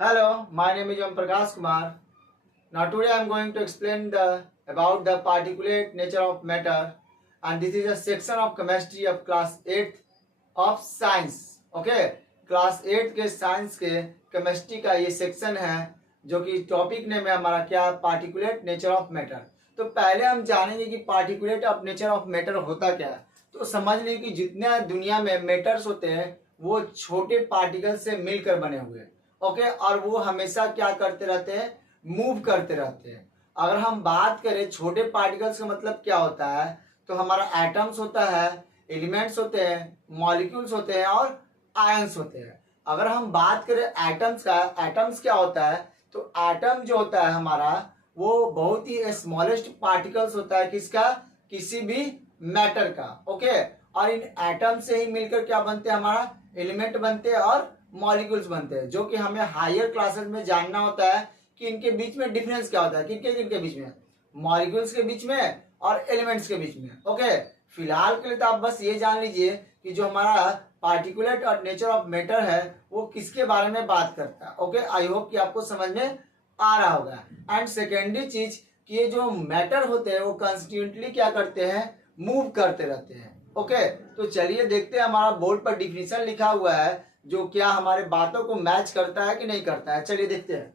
Hello, my name is Om Prakash Kumar. Now today I am going to explain about the particulate nature of matter, and this is a section of chemistry of class 8th of science. Okay, class 8 के science के chemistry का ये section है जो कि topic name है हमारा क्या, पार्टिकुलेट नेचर ऑफ मैटर। तो पहले हम जानेंगे कि particulate of nature of matter होता क्या है। तो समझ लीजिए कि जितने दुनिया में मैटर्स होते हैं वो छोटे पार्टिकल से मिलकर बने हुए हैं। ओके, और वो हमेशा क्या करते रहते हैं, मूव करते रहते हैं। अगर हम बात करें छोटे पार्टिकल्स का मतलब क्या होता है, तो हमारा एटम्स होता है, एलिमेंट्स होते हैं, मॉलिक्यूल्स होते हैं और आयंस होते हैं। अगर हम बात करें एटम्स का, एटम्स क्या होता है, तो एटम जो होता है हमारा वो बहुत ही स्मॉलेस्ट पार्टिकल्स होता है किसका, किसी भी मैटर का। ओके, और इन एटम से ही मिलकर क्या बनते हैं, हमारा एलिमेंट बनते हैं और मॉलिक्यूल्स बनते हैं, जो कि हमें हायर क्लासेस में जानना होता है कि इनके बीच में डिफरेंस क्या होता है, किनके किनके बीच में, मॉलिक्यूल्स के बीच में और एलिमेंट्स के बीच में। ओके, फिलहाल के लिए तो आप बस ये जान लीजिए कि जो हमारा पार्टिकुलेट और नेचर ऑफ मैटर है वो किसके बारे में बात करता है। ओके, आई होप कि आपको समझ में आ रहा होगा। एंड सेकेंडरी चीज कि ये जो मैटर होते हैं वो कंस्टिट्यूंटली क्या करते हैं, मूव करते रहते हैं। ओके, तो चलिए देखते हैं हमारा बोर्ड पर डिफिनीशन लिखा हुआ है जो क्या हमारे बातों को मैच करता है कि नहीं करता है। चलिए देखते हैं।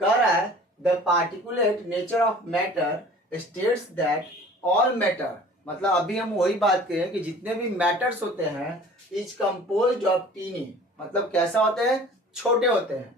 कह रहा है the particulate nature of matter states that all matter, मतलब अभी हम वही बात करें कि जितने भी मैटर्स होते हैं इज कंपोज्ड ऑफ टीनी, मतलब कैसा होते हैं, छोटे होते हैं,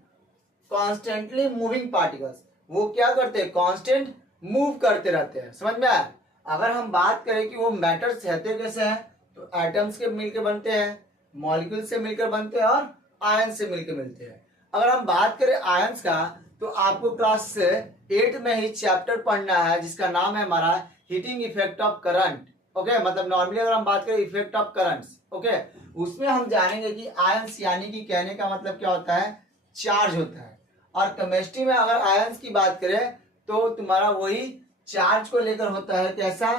कॉन्स्टेंटली मूविंग पार्टिकल्स। वो क्या करते हैं, कॉन्स्टेंट मूव करते रहते हैं। समझ में आया। अगर हम बात करें कि वो मैटर्स रहते कैसे हैं, तो एटम्स के मिलकर बनते हैं, मॉलिक्यूल से मिलकर बनते हैं और आयन से मिलकर मिलते हैं। अगर हम बात करें आयंस का, तो आपको क्लास 8 में ही चैप्टर पढ़ना है जिसका नाम है हमारा heating effect of current. Okay, मतलब नॉर्मली अगर हम बात करें इफेक्ट ऑफ करंट्स, ओके, उसमें हम जानेंगे कि आयंस यानी कि कहने का मतलब क्या होता है, चार्ज होता है। और केमिस्ट्री में अगर आयंस की बात करें तो तुम्हारा वही चार्ज को लेकर होता है, कैसा,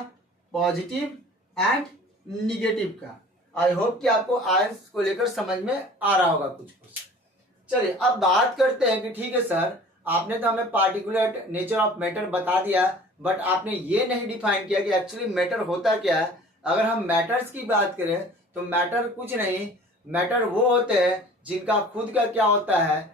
पॉजिटिव एंड निगेटिव का। आई होप कि आपको आयंस को लेकर समझ में आ रहा होगा कुछ कुछ। चलिए अब बात करते हैं कि ठीक है सर, आपने तो हमें पार्टिकुलर नेचर ऑफ मैटर बता दिया, बट आपने ये नहीं डिफाइन किया कि एक्चुअली मैटर होता क्या है। अगर हम मैटर्स की बात करें तो मैटर कुछ नहीं, मैटर वो होते हैं जिनका खुद का क्या होता है,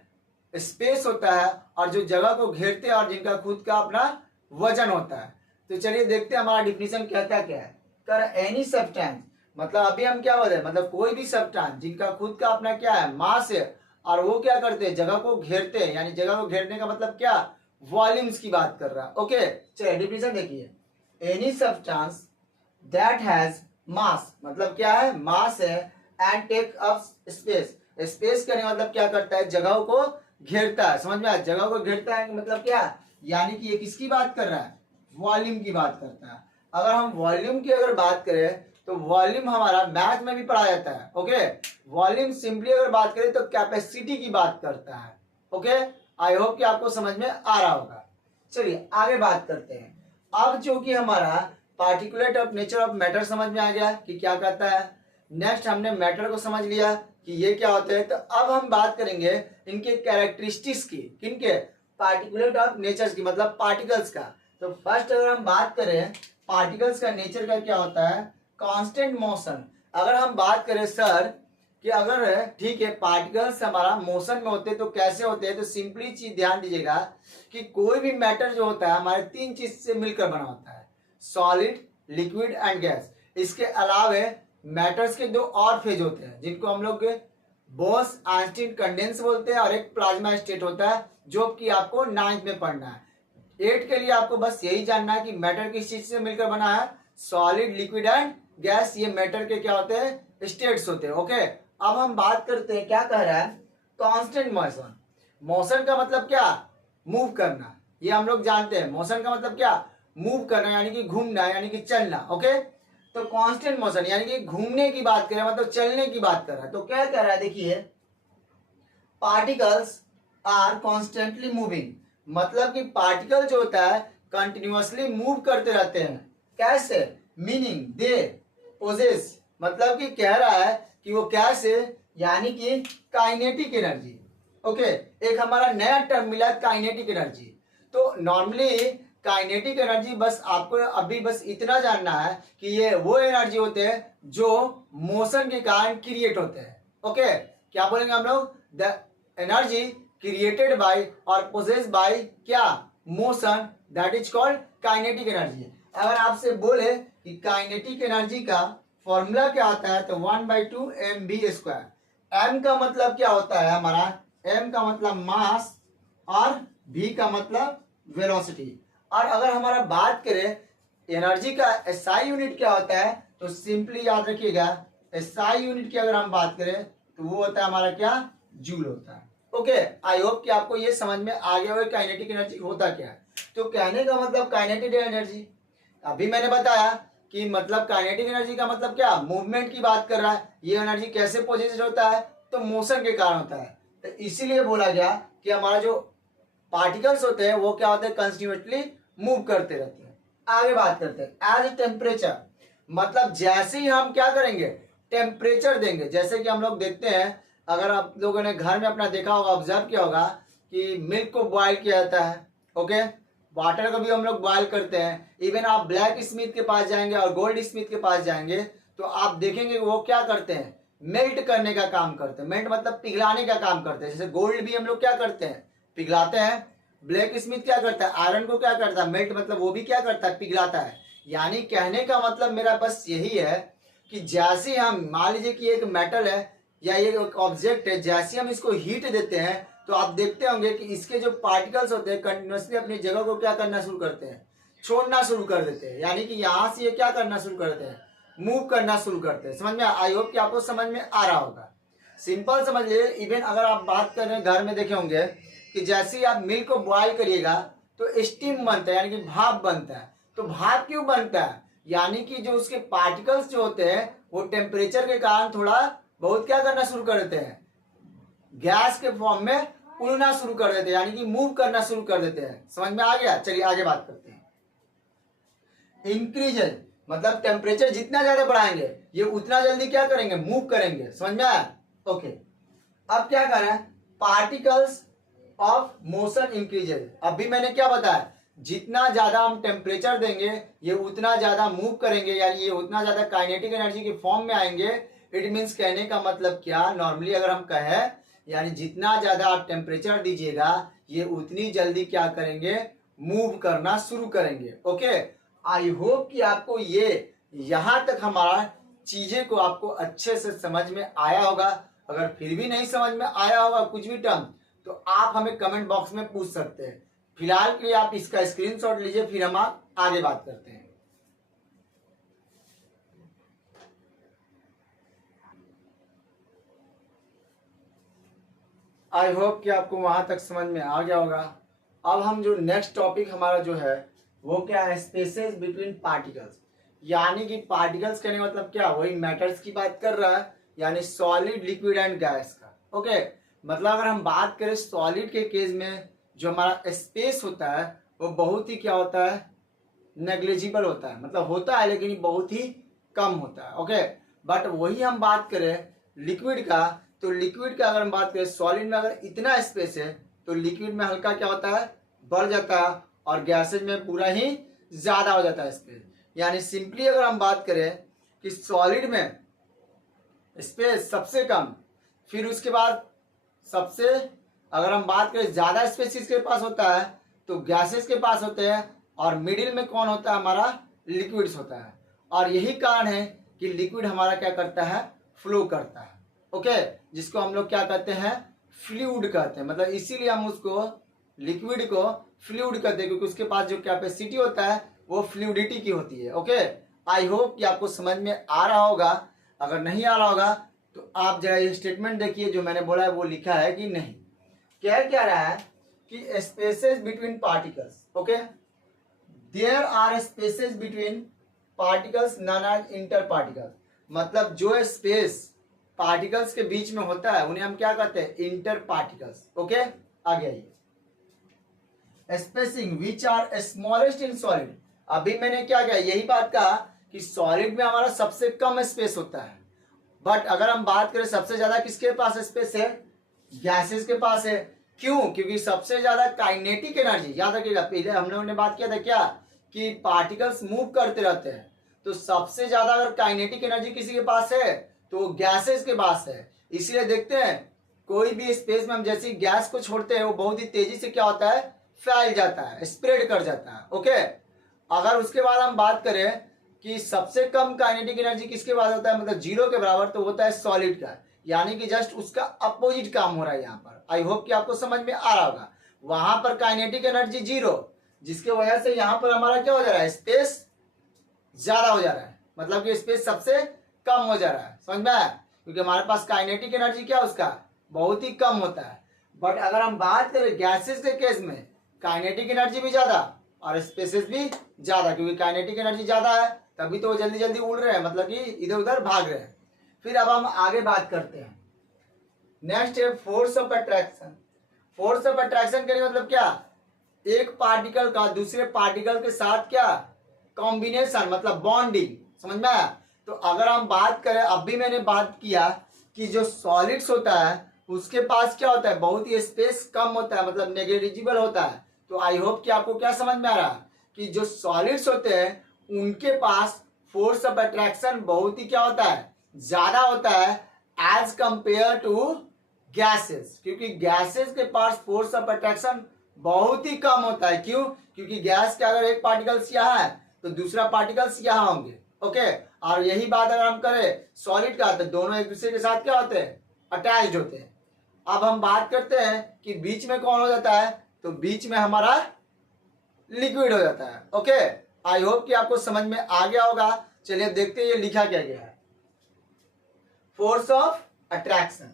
स्पेस होता है, और जो जगह को घेरते हैं और जिनका खुद का अपना वजन होता है। तो चलिए देखते हैं हमारा डिफिनीशन कहता क्या है। कर एनी सब्सटेंस, मतलब अभी हम क्या बोले, मतलब कोई भी सब्सटेंस जिनका खुद का अपना क्या है, मास है, और वो क्या करते हैं, जगह को घेरते हैं। यानी जगह को घेरने का मतलब क्या, वॉल्यूम्स की बात कर रहा है। ओके, चलिए डिफिनीशन देखिए। Any substance that has mass, मतलब क्या है, मास है, and take up space, space करने मतलब क्या करता है, जगह को घेरता है। समझ में आया, जगह को घेरता है मतलब क्या, यानी कि ये किसकी बात कर रहा है, वॉल्यूम की बात करता है। अगर हम वॉल्यूम की अगर बात करें तो वॉल्यूम हमारा मैथ में भी पढ़ा जाता है। ओके, वॉल्यूम सिंपली अगर बात करें तो कैपेसिटी की बात करता है। ओके, आई होप कि आपको समझ में आ रहा होगा। चलिए आगे बात करते हैं। अब जो कि हमारा particulate of nature of matter समझ में आ गया कि क्या कहता है। नेक्स्ट हमने मैटर को समझ लिया कि ये क्या होते हैं। तो अब हम बात करेंगे इनके कैरेक्टरिस्टिक्स की, किनके, पार्टिकुलेट ऑफ नेचर की, मतलब पार्टिकल्स का। तो फर्स्ट अगर हम बात करें पार्टिकल्स का नेचर का क्या होता है, कांस्टेंट मोशन। अगर हम बात करें सर कि अगर ठीक है पार्टिकल्स हमारा मोशन में होते हैं तो कैसे होते हैं, तो सिंपली चीज ध्यान दीजिएगा कि कोई भी मैटर जो होता है हमारे तीन चीज से मिलकर बना होता है, सॉलिड, लिक्विड एंड गैस। इसके अलावे मैटर्स के दो और फेज होते हैं जिनको हम लोग बोस आइंस्टीन कंडेंस बोलते हैं, और एक प्लाज्मा स्टेट होता है जो कि आपको 9th में पढ़ना है। 8 के लिए आपको बस यही जानना है कि मैटर किस चीज से मिलकर बना है, सॉलिड, लिक्विड एंड गैस। ये मैटर के क्या होते हैं, स्टेट्स होते हैं। ओके, अब हम बात करते हैं क्या कह रहा है, कांस्टेंट मोशन। मोशन का मतलब क्या, मूव करना, ये हम लोग जानते हैं। मोशन का मतलब क्या, मूव करना, यानी कि घूमना, यानी कि चलना। ओके, तो कांस्टेंट मोशन यानी कि घूमने की बात कर रहा है, मतलब चलने की बात कर रहा है। तो क्या कह रहा है, देखिए, पार्टिकल्स आर कॉन्स्टेंटली मूविंग, मतलब कि पार्टिकल जो होता है कंटिन्यूअसली मूव करते रहते हैं। कैसे, मीनिंग दे पोजेस, मतलब कि कह रहा है कि वो कैसे, यानी कि काइनेटिक एनर्जी। ओके, एक हमारा नया टर्म मिला काइनेटिक एनर्जी। तो नॉर्मली काइनेटिक एनर्जी बस आपको अभी बस इतना जानना है कि ये वो एनर्जी होते हैं जो मोशन के कारण क्रिएट होते हैं। ओके, क्या बोलेंगे हम लोग? द एनर्जी क्रिएटेड बाय और पोजेस्ड बाय क्या? Motion, that is called kinetic energy. अगर आपसे बोले कि काइनेटिक एनर्जी का फॉर्मूला क्या होता है तो 1/2 mv²। m का मतलब क्या होता है हमारा? m का मतलब मास और v का मतलब वेलोसिटी। और अगर हमारा बात करें एनर्जी का एसआई यूनिट क्या होता है तो सिंपली याद रखिएगा, एसआई यूनिट की अगर हम बात करें तो वो होता है हमारा क्या? जूल होता है। ओके, आई होप कि आपको ये समझ में आ गया हो काइनेटिक एनर्जी होता क्या है। तो कहने का मतलब काइनेटिक एनर्जी अभी मैंने बताया कि मतलब काइनेटिक एनर्जी का मतलब क्या? मूवमेंट की बात कर रहा है। ये एनर्जी कैसे पोजेस्ड होता है? तो मोशन के कारण होता है। तो इसीलिए बोला गया कि हमारा जो पार्टिकल्स होते हैं वो क्या होते हैं? कंटिन्यूअसली मूव करते रहते हैं। आगे बात करते हैं एज टेम्परेचर, मतलब जैसे ही हम क्या करेंगे? टेम्परेचर देंगे। जैसे कि हम लोग देखते हैं, अगर आप लोगों ने घर में अपना देखा होगा, ऑब्जर्व किया होगा कि मिल्क को बॉयल किया जाता है। ओके, वाटर को भी हम लोग बॉयल करते हैं। इवन आप ब्लैक स्मिथ के पास जाएंगे और गोल्ड स्मिथ के पास जाएंगे तो आप देखेंगे वो क्या करते हैं? मेल्ट करने का काम करते हैं। मेल्ट मतलब पिघलाने का काम करते हैं। जैसे गोल्ड भी हम लोग क्या करते हैं? पिघलाते हैं। ब्लैक स्मिथ क्या करता है? आयरन को क्या करता है? मेल्ट मतलब वो भी क्या करता है? पिघलाता है। यानी कहने का मतलब मेरा बस यही है कि जैसे हम मान लीजिए कि एक मेटल है या ये एक ऑब्जेक्ट है, जैसे हम इसको हीट देते हैं तो आप देखते होंगे कि इसके जो पार्टिकल्स होते हैं कंटिन्यूसली अपनी जगह को क्या करना शुरू करते हैं? छोड़ना शुरू कर देते हैं। यानी कि यहाँ से ये क्या करना शुरू करते हैं? मूव करना शुरू करते हैं। समझ में? आई होप कि आपको समझ में आ रहा होगा। सिंपल समझ लीजिए, इवन अगर आप बात कर रहे हैं घर में देखे होंगे कि जैसे ही आप मिल्क को बॉयल करिएगा तो स्टीम बनता है, यानी कि भाप बनता है। तो भाप क्यों बनता है? यानी कि जो उसके पार्टिकल्स जो होते हैं वो टेम्परेचर के कारण थोड़ा बहुत क्या करना शुरू कर देते हैं? गैस के फॉर्म में उड़ना शुरू कर देते हैं, यानी कि मूव करना शुरू कर देते हैं। समझ में आ गया? चलिए आगे बात करते हैं। इंक्रीज मतलब टेम्परेचर जितना ज्यादा बढ़ाएंगे ये उतना जल्दी क्या करेंगे? मूव करेंगे। समझ में आया? ओके, अब क्या कर रहे हैं? Particles of motion increases. अभी मैंने क्या बताया? जितना ज्यादा हम टेम्परेचर देंगे ये उतना ज्यादा मूव करेंगे, यानी ये उतना ज्यादा काइनेटिक एनर्जी के फॉर्म में आएंगे। इट मीन्स कहने का मतलब क्या? नॉर्मली अगर हम कहें यानी जितना ज्यादा आप टेम्परेचर दीजिएगा ये उतनी जल्दी क्या करेंगे? मूव करना शुरू करेंगे। ओके, आई होप कि आपको ये यहां तक हमारा चीजें को आपको अच्छे से समझ में आया होगा। अगर फिर भी नहीं समझ में आया होगा कुछ भी टर्म तो आप हमें कमेंट बॉक्स में पूछ सकते हैं। फिलहाल के लिए आप इसका स्क्रीनशॉट लीजिए, फिर हम आगे बात करते हैं। आई होप कि आपको वहां तक समझ में आ गया होगा। अब हम जो नेक्स्ट टॉपिक हमारा जो है वो क्या है? Spaces between particles. यानी कि पार्टिकल्स कहने का मतलब क्या? वही मैटर्स की बात कर रहा है, यानी सॉलिड, लिक्विड एंड गैस का। ओके, मतलब अगर हम बात करें सॉलिड के केस में जो हमारा स्पेस होता है वो बहुत ही क्या होता है? नेग्लिजिबल होता है। मतलब होता है लेकिन बहुत ही कम होता है। ओके, बट वही हम बात करें लिक्विड का तो लिक्विड का अगर हम बात करें सॉलिड में अगर इतना स्पेस है तो लिक्विड में हल्का क्या होता है? बढ़ जाता है और गैसेज में पूरा ही ज्यादा हो जाता है स्पेस। यानी सिंपली अगर हम बात करें कि सॉलिड में स्पेस सबसे कम, फिर उसके बाद सबसे अगर हम बात करें ज्यादा स्पेस किसके पास होता है तो गैसेस के पास होते हैं, और मिडिल में कौन होता है? हमारा लिक्विड्स होता है। और यही कारण है कि लिक्विड हमारा क्या करता है? फ्लो करता है। ओके, जिसको हम लोग क्या कहते हैं? फ्लूइड कहते हैं। मतलब इसीलिए हम उसको लिक्विड को फ्लूइड कहते हैं क्योंकि उसके पास जो कैपेसिटी होता है वो फ्लूइडिटी की होती है। ओके, आई होप कि आपको समझ में आ रहा होगा। अगर नहीं आ रहा होगा तो आप जरा ये स्टेटमेंट देखिए जो मैंने बोला है वो लिखा है कि नहीं। क्या रहा है कि spaces between particles. Okay, there are spaces between particles known as inter particles. मतलब जो स्पेस पार्टिकल्स के बीच में होता है उन्हें हम क्या कहते हैं? Inter particles. ओके, आगे आइए। Spacing which are smallest in solid. अभी मैंने क्या किया? यही बात कहा कि सॉलिड में हमारा सबसे कम स्पेस होता है, बट अगर हम बात करें सबसे ज्यादा किसके पास स्पेस है? गैसेस के पास है। क्यों? क्योंकि सबसे ज्यादा काइनेटिक एनर्जी, याद रखिएगा पहले हम लोगों ने बात किया था क्या कि पार्टिकल्स मूव करते रहते हैं, तो सबसे ज्यादा अगर काइनेटिक एनर्जी किसी के पास है तो गैसेस के पास है। इसीलिए देखते हैं कोई भी स्पेस में हम जैसे गैस को छोड़ते हैं वो बहुत ही तेजी से क्या होता है, फैल जाता है, स्प्रेड कर जाता है। ओके, अगर उसके बाद हम बात करें कि सबसे कम काइनेटिक एनर्जी किसके पास होता है, मतलब जीरो के बराबर, तो होता है सॉलिड का, यानी कि जस्ट उसका अपोजिट काम हो रहा है यहाँ पर। आई होप कि आपको समझ में आ रहा होगा। वहां पर काइनेटिक एनर्जी जीरो, जिसके वजह से यहाँ पर हमारा क्या हो जा रहा है, स्पेस ज्यादा हो जा रहा है, मतलब कि स्पेस सबसे कम हो जा रहा है। समझ में आया? क्योंकि हमारे पास काइनेटिक एनर्जी क्या उसका बहुत ही कम होता है। बट अगर हम बात करें गैसेस के केस में, काइनेटिक एनर्जी भी ज्यादा और स्पेसेस भी ज्यादा, क्योंकि काइनेटिक एनर्जी ज्यादा है तभी तो वो जल्दी जल्दी उड़ रहे हैं, मतलब कि इधर उधर भाग रहे हैं। फिर अब हम आगे बात करते हैं। नेक्स्ट है force of attraction. Force of attraction का मतलब क्या, एक पार्टिकल का दूसरे पार्टिकल के साथ क्या कॉम्बिनेशन, मतलब बॉन्डिंग। समझ में आया? तो अगर हम बात करें, अभी मैंने बात किया कि जो सॉलिड्स होता है उसके पास क्या होता है, बहुत ही स्पेस कम होता है, मतलब नेग्लिजिबल होता है। तो आई होप कि आपको क्या समझ में आ रहा है कि जो सॉलिड्स होते हैं उनके पास फोर्स ऑफ अट्रैक्शन बहुत ही क्या होता है, ज्यादा होता है एज कंपेयर टू गैसेस। क्योंकि गैसेस के पास फोर्स ऑफ अट्रैक्शन बहुत ही कम होता है। क्यों? क्योंकि गैस के अगर एक पार्टिकल्स यहाँ है तो दूसरा पार्टिकल्स यहाँ होंगे। ओके, और यही बात अगर हम करें सॉलिड का, तो दोनों एक दूसरे के साथ क्या होते हैं, अटैच्ड होते हैं। अब हम बात करते हैं कि बीच में कौन हो जाता है, तो बीच में हमारा लिक्विड हो जाता है। ओके, आई होप कि आपको समझ में आ गया होगा। चलिए देखते हैं ये लिखा क्या गया है। Force of attraction,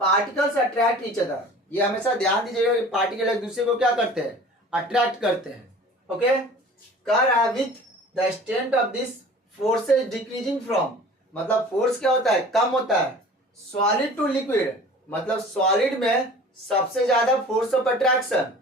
particles attract each other. ये हमेशा ध्यान दीजिएगा कि पार्टिकल एक दूसरे को क्या करते हैं, अट्रैक्ट करते हैं। ओके, कर है with the strength of this forces decreasing from, मतलब फोर्स क्या होता है, कम होता है सॉलिड टू लिक्विड, मतलब सॉलिड में सबसे ज्यादा फोर्स ऑफ अट्रैक्शन,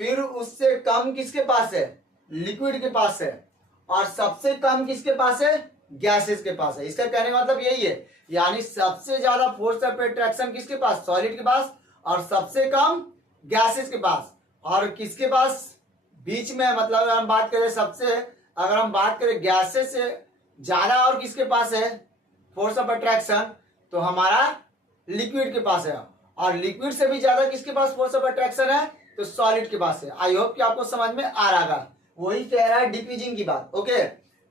फिर उससे कम किसके पास है, लिक्विड के पास है, और सबसे कम किसके पास है, गैसेस के पास है। इसका कहने का मतलब यही है, यानी सबसे ज्यादा फोर्स ऑफ अट्रैक्शन किसके पास, सॉलिड के पास, और सबसे कम गैसेस के पास। और किसके पास बीच में, मतलब अगर हम बात करें सबसे, अगर हम बात करें गैसेस से ज्यादा और किसके पास है फोर्स ऑफ अट्रैक्शन, तो हमारा लिक्विड के पास है। और लिक्विड से भी ज्यादा किसके पास फोर्स ऑफ अट्रैक्शन है, तो सॉलिड के पास है। आई होप कि आपको समझ में आ रहा है, वही कह रहा है डिक्रीजिंग की बात। ओके,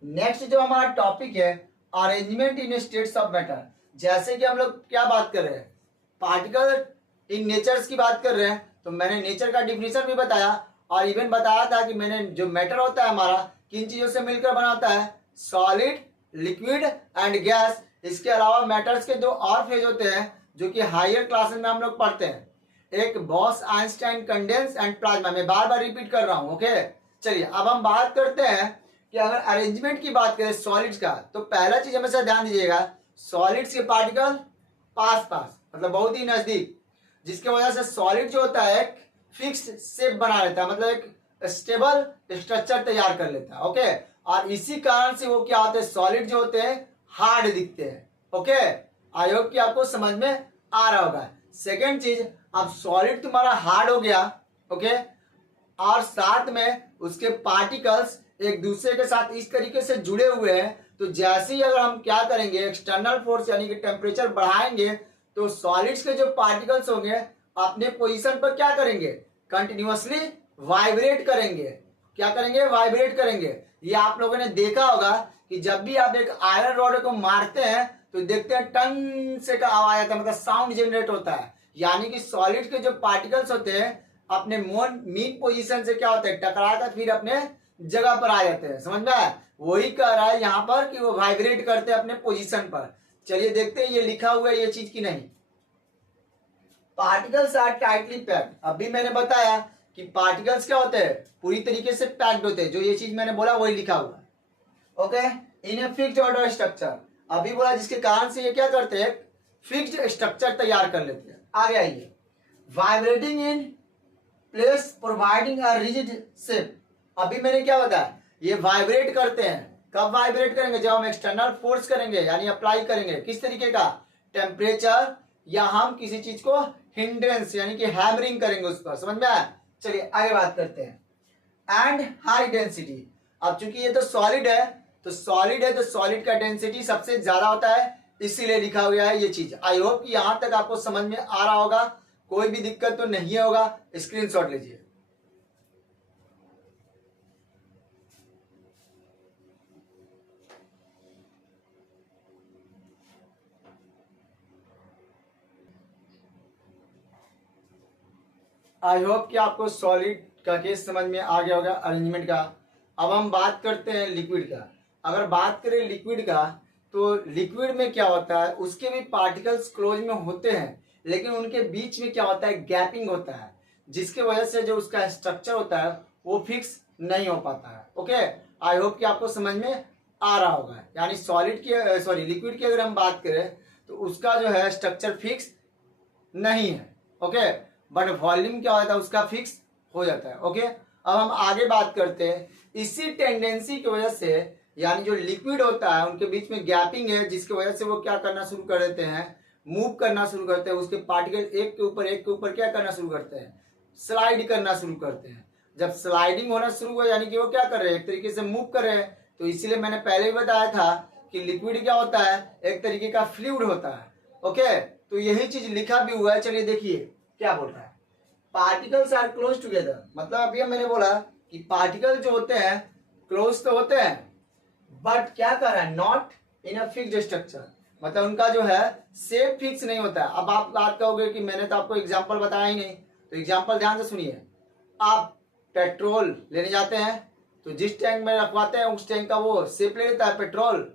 नेक्स्ट जो हमारा टॉपिक है arrangement in states of matter. जैसे कि हम लोग क्या बात कर रहे हैं, पार्टिकल इन नेचर्स की बात कर रहे हैं, तो मैंने नेचर का डिफिनेशन भी बताया और इवन बताया था कि मैंने जो मैटर होता है हमारा किन चीजों से मिलकर बना होता है, सॉलिड, लिक्विड एंड गैस। इसके अलावा मैटर्स के दो और फेज होते हैं जो कि हायर क्लासेस में हम लोग पढ़ते हैं, एक boss Einstein condense and plasma. मैं बार बार रिपीट कर रहा हूं। ओके, चलिए अब हम बात करते हैं कि अगर अरेंजमेंट की बात करें सॉलिड्स का, तो पहला चीज हमेशा ध्यान दीजिएगा, सॉलिड्स के पार्टिकल पास पास, मतलब बहुत ही नजदीक, जिसके वजह से सॉलिड जो होता है एक फिक्स्ड शेप बना लेता है, मतलब एक स्टेबल स्ट्रक्चर तैयार कर लेता है। ओके, और इसी कारण से वो क्या होते हैं, सॉलिड जो होते हैं हार्ड दिखते हैं। ओके, आई होप कि आपको समझ में आ रहा होगा। सेकेंड चीज, अब सॉलिड तुम्हारा हार्ड हो गया, ओके, और साथ में उसके पार्टिकल्स एक दूसरे के साथ इस तरीके से जुड़े हुए हैं, तो जैसे ही अगर हम क्या करेंगे, एक्सटर्नल फोर्स यानी कि टेम्परेचर बढ़ाएंगे, तो सॉलिड्स के जो पार्टिकल्स होंगे अपने पोजीशन पर क्या करेंगे, कंटिन्यूअसली वाइब्रेट करेंगे। क्या करेंगे, वाइब्रेट करेंगे। ये आप लोगों ने देखा होगा कि जब भी आप एक आयरन रॉड को मारते हैं तो देखते हैं टन से का आवाज आता है, मतलब साउंड जनरेट होता है। यानी कि सॉलिड के जो पार्टिकल्स होते हैं अपने मीन पोजीशन से क्या होता है, टकराकर फिर अपने जगह पर आ जाते हैं। समझ में आया? वही कह रहा है यहाँ पर कि वो वाइब्रेट करते हैं अपने पोजीशन पर। चलिए देखते हैं ये लिखा हुआ है ये चीज की नहीं। Particles are tightly packed. अभी मैंने बताया कि पार्टिकल्स क्या होते हैं, पूरी तरीके से पैक्ड होते हैं। जो ये चीज मैंने बोला वही लिखा हुआ है। Okay, in a fixed order structure. अभी बोला जिसके कारण से ये क्या करते हैं, फिक्स्ड स्ट्रक्चर तैयार कर लेते हैं। आगे आइए, vibrating in place providing a rigid shape. अभी मैंने क्या बताया, ये वाइब्रेट करते हैं। कब वाइब्रेट करेंगे, जब हम एक्सटर्नल फोर्स करेंगे, यानी अप्लाई करेंगे। किस तरीके का, टेम्परेचर या हम किसी चीज को हिंड्रेंस यानी कि हैमरिंग करेंगे उस पर, समझ में आया। चलिए आगे बात करते हैं। एंड हाई डेंसिटी, अब चूंकि ये तो सॉलिड है तो सॉलिड का डेंसिटी सबसे ज्यादा होता है, इसीलिए लिखा हुआ है ये चीज। आई होप कि यहां तक आपको समझ में आ रहा होगा, कोई भी दिक्कत तो नहीं होगा। स्क्रीनशॉट लीजिए। आई होप कि आपको सॉलिड का केस समझ में आ गया होगा, अरेंजमेंट का। अब हम बात करते हैं लिक्विड का। अगर बात करें लिक्विड का, तो लिक्विड में क्या होता है, उसके भी पार्टिकल्स क्लोज में होते हैं, लेकिन उनके बीच में क्या होता है, गैपिंग होता है, जिसके वजह से जो उसका स्ट्रक्चर होता है वो फिक्स नहीं हो पाता है। ओके, आई होप कि आपको समझ में आ रहा होगा। यानी लिक्विड की अगर हम बात करें तो उसका जो है स्ट्रक्चर फिक्स नहीं है। ओके, बट वॉल्यूम क्या होता है, उसका फिक्स हो जाता है। ओके, अब हम आगे बात करते हैं। इसी टेंडेंसी की वजह से, यानी जो लिक्विड होता है उनके बीच में गैपिंग है, जिसकी वजह से वो क्या करना शुरू कर देते हैं, मूव करना शुरू करते हैं। उसके पार्टिकल एक के ऊपर क्या करना शुरू करते हैं, स्लाइड करना शुरू करते हैं। जब स्लाइडिंग होना शुरू हुआ यानी कि वो क्या कर रहे हैं, एक तरीके से मूव कर रहे हैं। तो इसीलिए मैंने पहले ही बताया था कि लिक्विड क्या होता है, एक तरीके का फ्लूइड होता है। ओके, तो यही चीज लिखा भी हुआ है। चलिए देखिए क्या बोल रहा है, पार्टिकल्स आर क्लोज टुगेदर। मतलब अभी मैंने बोला कि पार्टिकल जो होते हैं क्लोज तो होते हैं, बट क्या कर रहा है, not in a fixed structure, मतलब उनका जो है शेप फिक्स नहीं होता है। अब आप बात कहोगे कि मैंने तो आपको एग्जांपल बताया ही नहीं, तो एग्जांपल ध्यान से सुनिए। आप पेट्रोल लेने जाते हैं तो जिस टैंक में रखवाते हैं उस टैंक का वो शेप ले लेता है पेट्रोल।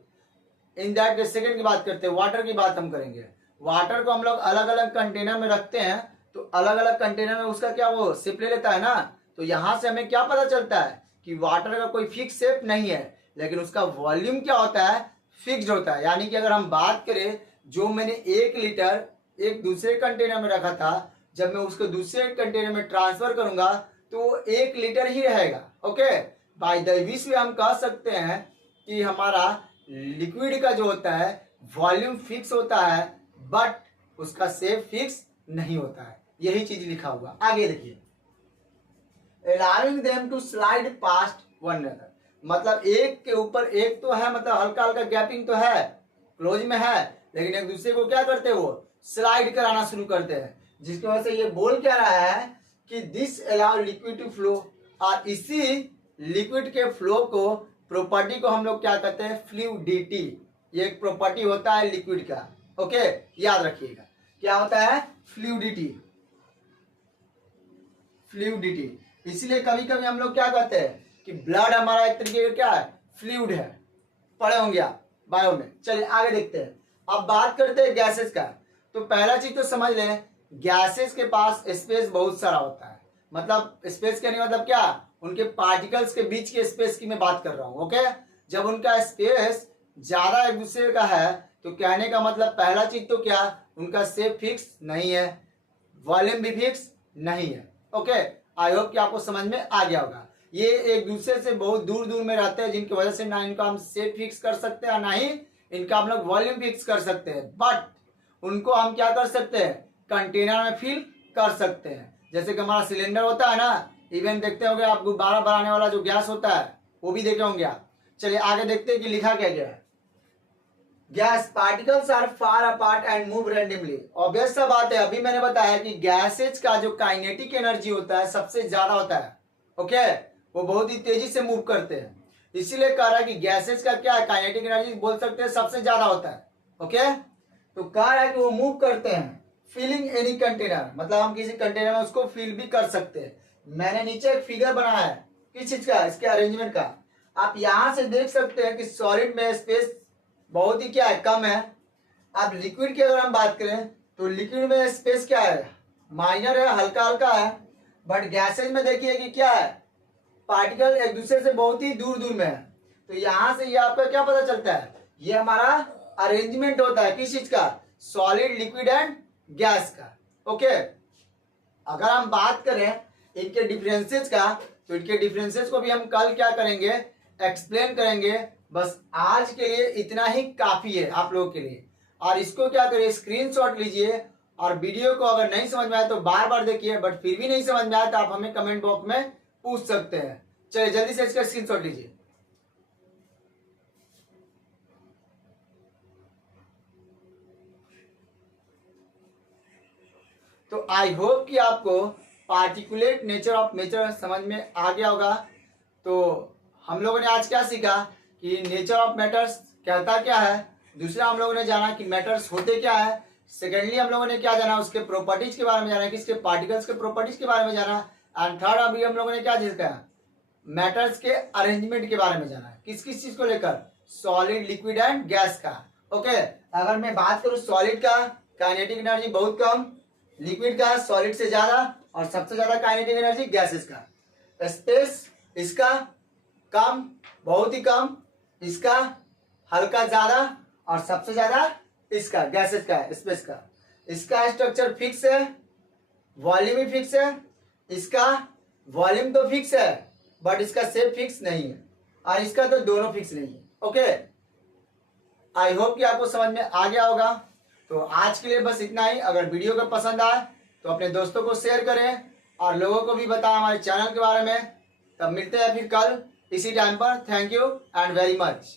इन दैट सेकंड की बात करते हैं, वाटर की बात हम करेंगे। वाटर को हम लोग अलग अलग कंटेनर में रखते हैं, तो अलग अलग कंटेनर में उसका क्या वो शेप ले लेता है ना। तो यहां से हमें क्या पता चलता है कि वाटर का कोई फिक्स शेप नहीं है, लेकिन उसका वॉल्यूम क्या होता है, फिक्स्ड होता है। यानी कि अगर हम बात करें, जो मैंने 1 लीटर एक दूसरे कंटेनर में रखा था, जब मैं उसको दूसरे कंटेनर में ट्रांसफर करूंगा तो 1 लीटर ही रहेगा। ओके, बाय द विश में हम कह सकते हैं कि हमारा लिक्विड का जो होता है वॉल्यूम फिक्स होता है, बट उसका शेप फिक्स नहीं होता है। यही चीज लिखा हुआ। आगे देखिए, allowing them to slide past one another, मतलब एक के ऊपर एक तो है, मतलब हल्का हल्का गैपिंग तो है, क्लोज में है, लेकिन एक दूसरे को क्या करते हैं, वो स्लाइड कराना शुरू करते हैं। जिसकी वजह से ये बोल क्या रहा है कि this allow liquid to flow, और इसी लिक्विड के फ्लो को, प्रॉपर्टी को हम लोग क्या कहते हैं, फ्लूइडिटी। ये एक प्रॉपर्टी होता है लिक्विड का। ओके, याद रखिएगा क्या होता है, फ्लूइडिटी। इसलिए कभी कभी हम लोग क्या कहते हैं कि ब्लड हमारा एक तरीके का क्या है, फ्लूइड है। पढ़े होंगे आप बायो में। चलिए आगे देखते हैं। अब बात करते हैं गैसेस का। तो पहला चीज तो समझ लें, गैसेस के पास स्पेस बहुत सारा होता है। मतलब स्पेस का नहीं मतलब क्या, उनके पार्टिकल्स के बीच के स्पेस की मैं बात कर रहा हूं। ओके, जब उनका स्पेस ज्यादा एक दूसरे का है, तो कहने का मतलब पहला चीज तो क्या, उनका शेप फिक्स नहीं है, वॉल्यूम भी फिक्स नहीं है। ओके, आई होप कि आपको समझ में आ गया होगा। ये एक दूसरे से बहुत दूर दूर में रहते हैं, जिनकी वजह से ना इनका हम शेप फिक्स कर सकते हैं, ना ही इनका हम लोग वॉल्यूम फिक्स कर सकते हैं। बट उनको हम क्या कर सकते हैं, कंटेनर में फिल कर सकते हैं। जैसे कि हमारा सिलेंडर होता है ना, इवन देखते होंगे आप, गुब्बारा बनाने वाला जो गैस होता है वो भी देखे होंगे आप। चलिए आगे देखते हैं कि लिखा क्या गया है। Gas particles are far apart and move randomly. Obvious सा बात है, अभी मैंने बताया कि गैसेज का जो काइनेटिक एनर्जी होता है सबसे ज्यादा होता है। ओके, वो बहुत ही तेजी से मूव करते हैं, इसीलिए कह रहा है कि गैसेज का क्या है, काइनेटिक एनर्जी बोल सकते हैं सबसे ज्यादा होता है। ओके, तो कह रहा है कि वो मूव करते हैं फिलिंग एनी कंटेनर, मतलब हम किसी कंटेनर में उसको फिल भी कर सकते हैं। मैंने नीचे एक फिगर बनाया है, किस चीज का, इसके अरेंजमेंट का। आप यहां से देख सकते हैं कि सॉलिड में स्पेस बहुत ही क्या है, कम है। अब लिक्विड की अगर हम बात करें तो लिक्विड में स्पेस क्या है, माइनर है, हल्का हल्का है। बट गैसेज में देखिए कि क्या है, पार्टिकल एक दूसरे से बहुत ही दूर दूर में है। तो यहां से ये आपका क्या पता चलता है, ये हमारा अरेंजमेंट होता है किस चीज का, सॉलिड, लिक्विड एंड गैस का। ओके, अगर हम बात करें इनके डिफरेंसेस का, तो इनके डिफरेंसेस को भी हम कल क्या करेंगे, एक्सप्लेन करेंगे। बस आज के लिए इतना ही काफी है आप लोगों के लिए। और इसको क्या करिए, स्क्रीनशॉट लीजिए और वीडियो को अगर नहीं समझ में आया तो बार बार देखिए, बट फिर भी नहीं समझ में आया तो आप हमें कमेंट बॉक्स में पूछ सकते हैं। चलिए जल्दी से इसका स्क्रीनशॉट लीजिए। तो आई होप कि आपको पार्टिकुलेट नेचर ऑफ मैटर समझ में आ गया होगा। तो हम लोगों ने आज क्या सीखा कि नेचर ऑफ मैटर्स कहता क्या है, दूसरा हम लोगों ने जाना कि मैटर्स होते क्या है, सेकेंडली हम लोगों ने क्या जाना उसके प्रॉपर्टीज के बारे में जाना, किसके पार्टिकल्स के प्रॉपर्टीज के बारे में जाना, एंड थर्ड अभी हम लोगों ने क्या सीखा, मैटर्स के अरेंजमेंट के बारे में जाना। किस किस चीज को लेकर, सॉलिड, लिक्विड एंड गैस का। ओके, अगर मैं बात करूं सॉलिड का, काइनेटिक एनर्जी बहुत कम, लिक्विड का सॉलिड से ज्यादा, और सबसे ज्यादा काइनेटिक एनर्जी गैसेस का। स्पेस इसका कम, बहुत ही कम, इसका हल्का ज्यादा, और सबसे ज्यादा इसका गैसेस का, स्पेस का। इसका स्ट्रक्चर फिक्स है, वॉल्यूम भी फिक्स है। इसका वॉल्यूम तो फिक्स है बट इसका शेप फिक्स नहीं है, और इसका तो दोनों फिक्स नहीं है। ओके, आई होप कि आपको समझ में आ गया होगा। तो आज के लिए बस इतना ही। अगर वीडियो को पसंद आए तो अपने दोस्तों को शेयर करें और लोगों को भी बताएं हमारे चैनल के बारे में। तब मिलते हैं फिर कल इसी टाइम पर। Thank you and very much.